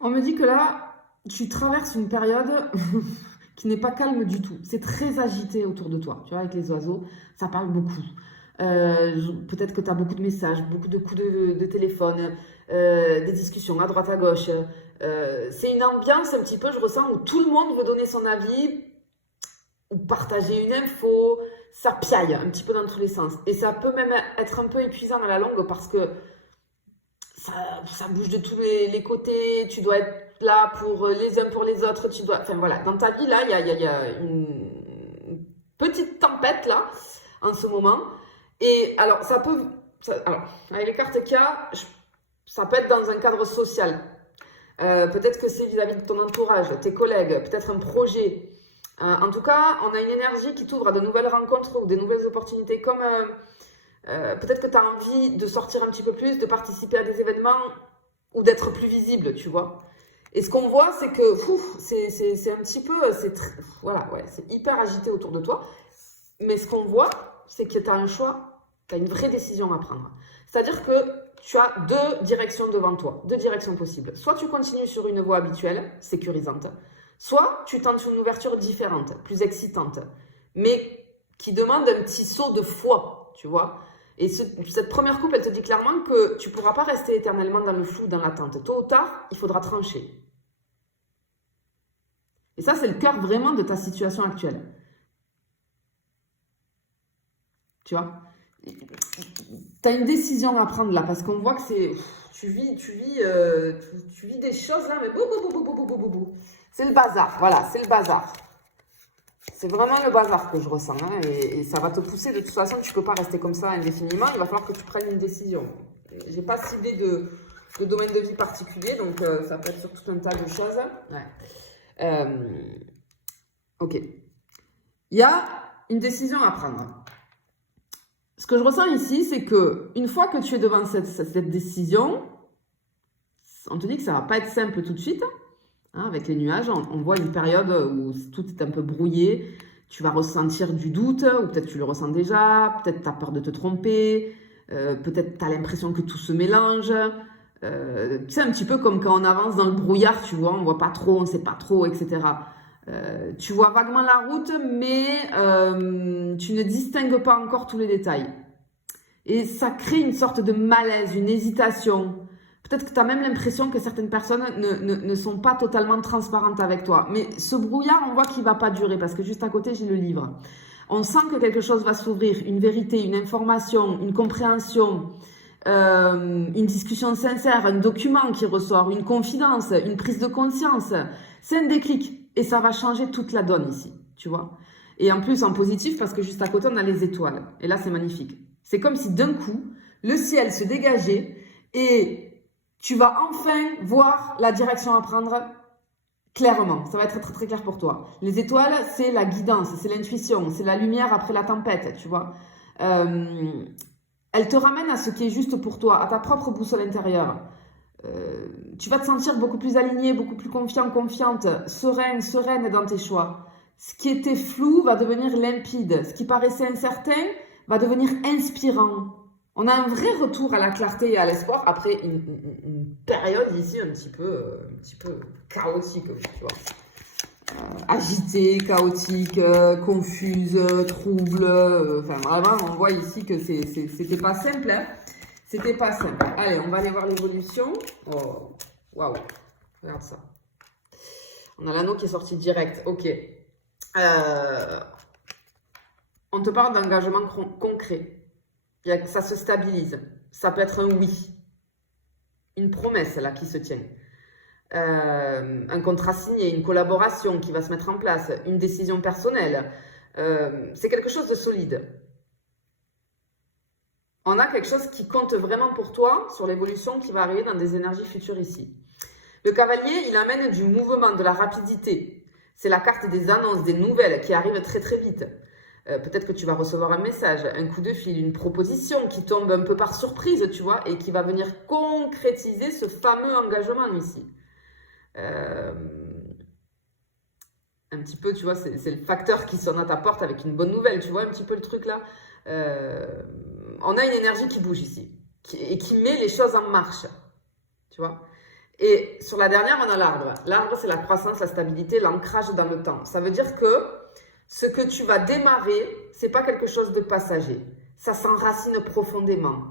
On me dit que là, tu traverses une période qui n'est pas calme du tout. C'est très agité autour de toi. Tu vois, avec les oiseaux, ça parle beaucoup. Peut-être que tu as beaucoup de messages, beaucoup de coups de téléphone, des discussions à droite à gauche. C'est une ambiance un petit peu, je ressens, où tout le monde veut donner son avis ou partager une info. Ça piaille un petit peu dans tous les sens. Et ça peut même être un peu épuisant à la longue parce que ça bouge de tous les côtés, tu dois être là pour les uns pour les autres, tu dois... Enfin voilà, dans ta vie, là, il y a une petite tempête, là, en ce moment. Et alors, alors, avec les cartes qu'il y a, ça peut être dans un cadre social. Peut-être que c'est vis-à-vis de ton entourage, tes collègues, peut-être un projet. En tout cas, on a une énergie qui t'ouvre à de nouvelles rencontres ou des nouvelles opportunités, comme... peut-être que tu as envie de sortir un petit peu plus, de participer à des événements ou d'être plus visible, tu vois. Et ce qu'on voit, c'est que c'est un petit peu, voilà, ouais, c'est hyper agité autour de toi. Mais ce qu'on voit, c'est que tu as un choix, tu as une vraie décision à prendre. C'est-à-dire que tu as deux directions devant toi, deux directions possibles. Soit tu continues sur une voie habituelle, sécurisante, soit tu tentes une ouverture différente, plus excitante, mais qui demande un petit saut de foi, tu vois. Et cette première coupe, elle te dit clairement que tu ne pourras pas rester éternellement dans le flou, dans l'attente. Tôt ou tard, il faudra trancher. Et ça, c'est le cœur vraiment de ta situation actuelle. Tu vois, tu as une décision à prendre là, parce qu'on voit que c'est... Tu vis des choses là, mais bou. C'est le bazar, voilà, c'est le bazar. C'est vraiment le bazar que je ressens, hein, et ça va te pousser. De toute façon, tu ne peux pas rester comme ça indéfiniment. Il va falloir que tu prennes une décision. J'ai pas ciblé de domaine de vie particulier, donc ça peut être sur tout un tas de choses. Ouais. Ok. Il y a une décision à prendre. Ce que je ressens ici, c'est que une fois que tu es devant cette décision, on te dit que ça ne va pas être simple tout de suite. Hein, avec les nuages, on voit une période où tout est un peu brouillé. Tu vas ressentir du doute, ou peut-être tu le ressens déjà, peut-être tu as peur de te tromper, peut-être tu as l'impression que tout se mélange. Tu sais, un petit peu comme quand on avance dans le brouillard, tu vois, on ne voit pas trop, on ne sait pas trop, etc. Tu vois vaguement la route, mais tu ne distingues pas encore tous les détails. Et ça crée une sorte de malaise, une hésitation. Peut-être que tu as même l'impression que certaines personnes ne sont pas totalement transparentes avec toi. Mais ce brouillard, on voit qu'il ne va pas durer parce que juste à côté, j'ai le livre. On sent que quelque chose va s'ouvrir, une vérité, une information, une compréhension, une discussion sincère, un document qui ressort, une confidence, une prise de conscience. C'est un déclic et ça va changer toute la donne ici, tu vois. Et en plus, en positif, parce que juste à côté, on a les étoiles. Et là, c'est magnifique. C'est comme si d'un coup, le ciel se dégageait et tu vas enfin voir la direction à prendre clairement. Ça va être très très clair pour toi. Les étoiles, c'est la guidance, c'est l'intuition, c'est la lumière après la tempête, tu vois. Elle te ramène à ce qui est juste pour toi, à ta propre boussole intérieure. Tu vas te sentir beaucoup plus aligné, beaucoup plus confiant, confiante, sereine dans tes choix. Ce qui était flou va devenir limpide. Ce qui paraissait incertain va devenir inspirant. On a un vrai retour à la clarté et à l'espoir après une période ici un petit peu chaotique, tu vois. Agitée, chaotique, confuse, trouble. Enfin, vraiment, on voit ici que c'était pas simple. Hein. C'était pas simple. Allez, on va aller voir l'évolution. Oh, waouh. Regarde ça. On a l'anneau qui est sorti direct. Ok. On te parle d'engagement concret. Ça se stabilise. Ça peut être un oui. Une promesse, là, qui se tient. Un contrat signé, une collaboration qui va se mettre en place, une décision personnelle. C'est quelque chose de solide. On a quelque chose qui compte vraiment pour toi sur l'évolution qui va arriver dans des énergies futures ici. Le cavalier, il amène du mouvement, de la rapidité. C'est la carte des annonces, des nouvelles qui arrivent très très vite. Peut-être que tu vas recevoir un message, un coup de fil, une proposition qui tombe un peu par surprise, tu vois, et qui va venir concrétiser ce fameux engagement ici. Un petit peu, tu vois, c'est le facteur qui sonne à ta porte avec une bonne nouvelle, tu vois, un petit peu le truc là. On a une énergie qui bouge ici et qui met les choses en marche, tu vois. Et sur la dernière, on a l'arbre. L'arbre, c'est la croissance, la stabilité, l'ancrage dans le temps. Ça veut dire que ce que tu vas démarrer, c'est pas quelque chose de passager. Ça s'enracine profondément.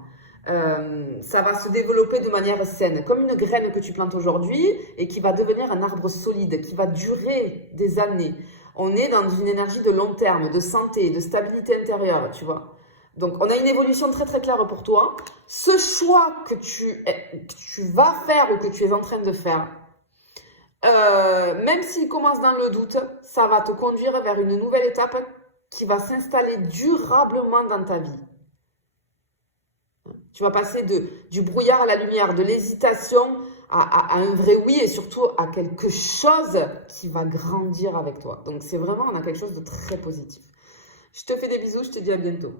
Ça va se développer de manière saine, comme une graine que tu plantes aujourd'hui et qui va devenir un arbre solide, qui va durer des années. On est dans une énergie de long terme, de santé, de stabilité intérieure, tu vois. Donc, on a une évolution très très claire pour toi. Ce choix que tu vas faire ou que tu es en train de faire, même s'il commence dans le doute, ça va te conduire vers une nouvelle étape qui va s'installer durablement dans ta vie. Tu vas passer du brouillard à la lumière, de l'hésitation à un vrai oui et surtout à quelque chose qui va grandir avec toi. Donc, c'est vraiment, on a quelque chose de très positif. Je te fais des bisous, je te dis à bientôt.